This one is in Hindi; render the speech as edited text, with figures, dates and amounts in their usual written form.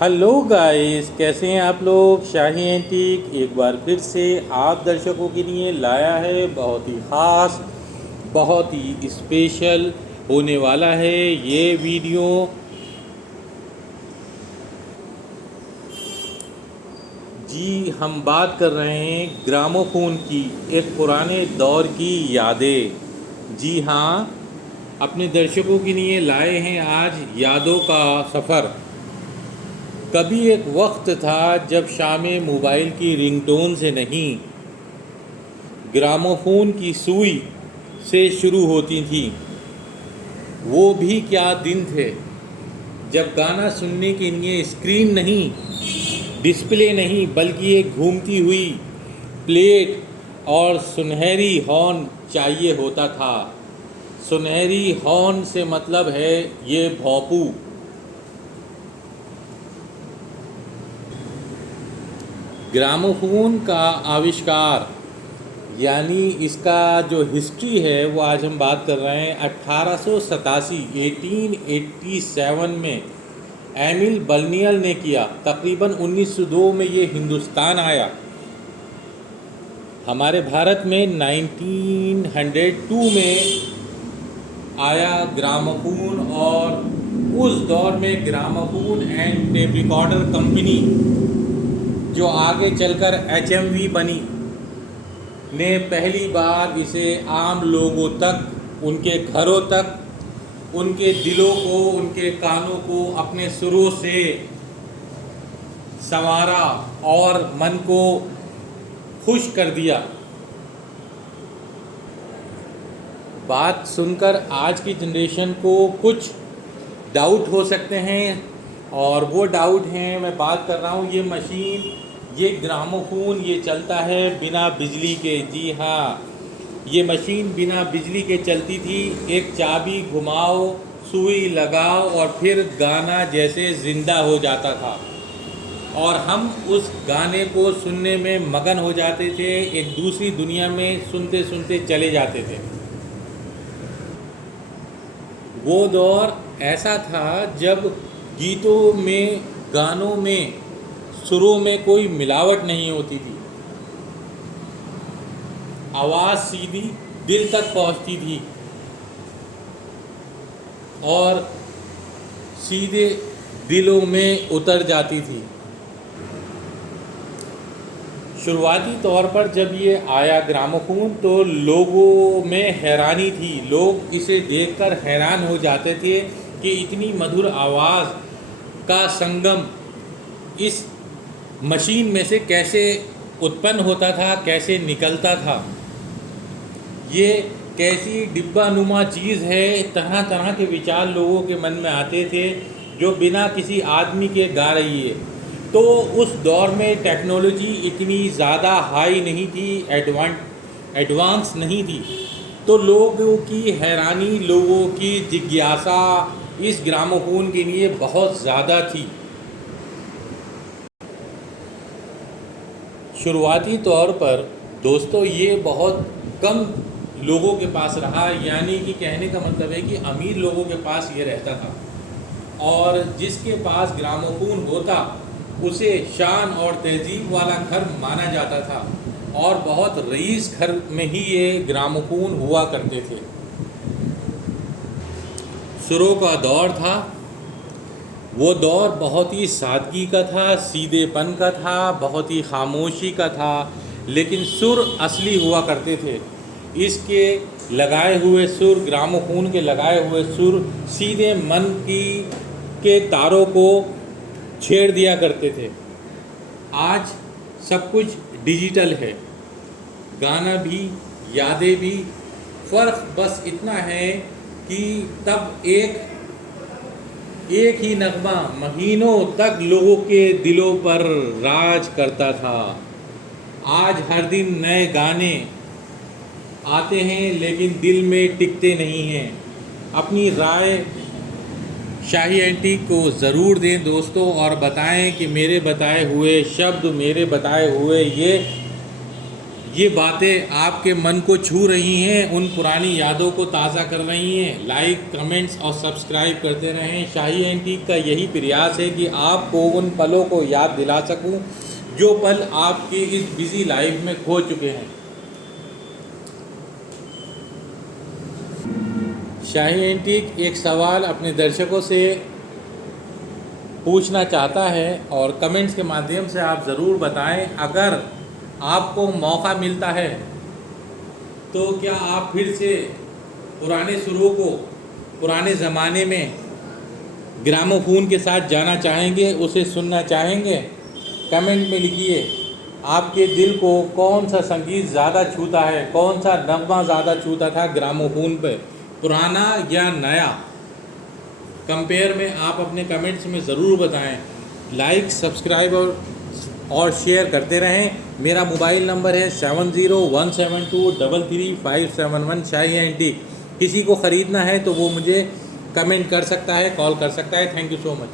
हेलो गाइस, कैसे हैं आप लोग। शाही एंटीक एक बार फिर से आप दर्शकों के लिए लाया है। बहुत ही ख़ास, बहुत ही स्पेशल होने वाला है ये वीडियो। जी, हम बात कर रहे हैं ग्रामोफोन की, एक पुराने दौर की यादें। जी हाँ, अपने दर्शकों के लिए लाए हैं आज यादों का सफ़र। कभी एक वक्त था जब शामें मोबाइल की रिंगटोन से नहीं, ग्रामोफोन की सुई से शुरू होती थी। वो भी क्या दिन थे जब गाना सुनने के लिए स्क्रीन नहीं, डिस्प्ले नहीं, बल्कि एक घूमती हुई प्लेट और सुनहरी हॉर्न चाहिए होता था। सुनहरी हॉर्न से मतलब है ये भोंपू। ग्रामोफोन का आविष्कार यानी इसका जो हिस्ट्री है वो आज हम बात कर रहे हैं 1887 में एमिल बर्नियल ने किया। तकरीबन 1902 में ये हिंदुस्तान आया। हमारे भारत में 1902 में आया ग्रामोफोन। और उस दौर में gramophone and tape recorder company, जो आगे चलकर HMV बनी, ने पहली बार इसे आम लोगों तक, उनके घरों तक, उनके दिलों को, उनके कानों को अपने सुरों से संवारा और मन को खुश कर दिया। बात सुनकर आज की जनरेशन को कुछ डाउट हो सकते हैं, और वो डाउट हैं, मैं बात कर रहा हूँ ये मशीन, ये ग्रामोफोन, ये चलता है बिना बिजली के। जी हाँ, ये मशीन बिना बिजली के चलती थी। एक चाबी घुमाओ, सुई लगाओ और फिर गाना जैसे ज़िंदा हो जाता था और हम उस गाने को सुनने में मगन हो जाते थे। एक दूसरी दुनिया में सुनते सुनते चले जाते थे। वो दौर ऐसा था जब गीतों में, गानों में, सुरों में कोई मिलावट नहीं होती थी। आवाज़ सीधी दिल तक पहुंचती थी और सीधे दिलों में उतर जाती थी। शुरुआती तौर पर जब ये आया ग्रामोफोन, तो लोगों में हैरानी थी। लोग इसे देखकर हैरान हो जाते थे कि इतनी मधुर आवाज़ का संगम इस मशीन में से कैसे उत्पन्न होता था, कैसे निकलता था। ये कैसी डिब्बानुमा चीज़ है। तरह तरह के विचार लोगों के मन में आते थे, जो बिना किसी आदमी के गा रही है। तो उस दौर में टेक्नोलॉजी इतनी ज़्यादा हाई नहीं थी, एडवांस नहीं थी। तो लोगों की हैरानी, लोगों की जिज्ञासा इस ग्रामोफोन के लिए बहुत ज़्यादा थी। शुरुआती तौर पर दोस्तों ये बहुत कम लोगों के पास रहा, यानी कि कहने का मतलब है कि अमीर लोगों के पास ये रहता था, और जिसके पास ग्रामोफोन होता उसे शान और तहजीब वाला घर माना जाता था, और बहुत रईस घर में ही ये ग्रामोफोन हुआ करते थे। सुरों का दौर था। वो दौर बहुत ही सादगी का था, सीधेपन का था, बहुत ही खामोशी का था, लेकिन सुर असली हुआ करते थे। इसके लगाए हुए सुर, ग्रामोफोन के लगाए हुए सुर सीधे मन के तारों को छेड़ दिया करते थे। आज सब कुछ डिजिटल है, गाना भी, यादें भी। फ़र्क बस इतना है कि तब एक ही नगमा महीनों तक लोगों के दिलों पर राज करता था। आज हर दिन नए गाने आते हैं, लेकिन दिल में टिकते नहीं हैं। अपनी राय शाही एंटीक को ज़रूर दें दोस्तों, और बताएं कि मेरे बताए हुए शब्द, मेरे बताए हुए ये ये बातें आपके मन को छू रही हैं, उन पुरानी यादों को ताज़ा कर रही हैं। लाइक, कमेंट्स और सब्सक्राइब करते रहें। शाही एंटीक का यही प्रयास है कि आपको उन पलों को याद दिला सकूं जो पल आपके इस बिज़ी लाइफ में खो चुके हैं। शाही एंटीक एक सवाल अपने दर्शकों से पूछना चाहता है और कमेंट्स के माध्यम से आप ज़रूर बताएं। अगर आपको मौका मिलता है तो क्या आप फिर से पुराने सुरों को, पुराने ज़माने में ग्रामोफोन के साथ जाना चाहेंगे, उसे सुनना चाहेंगे? कमेंट में लिखिए आपके दिल को कौन सा संगीत ज़्यादा छूता है, कौन सा नगमा ज़्यादा छूता था ग्रामोफोन पर, पुराना या नया। कंपेयर में आप अपने कमेंट्स में ज़रूर बताएं। लाइक, सब्सक्राइब और शेयर करते रहें। मेरा मोबाइल नंबर है 7017233571 शाही एंटीक। किसी को ख़रीदना है तो वो मुझे कमेंट कर सकता है, कॉल कर सकता है। Thank you so much.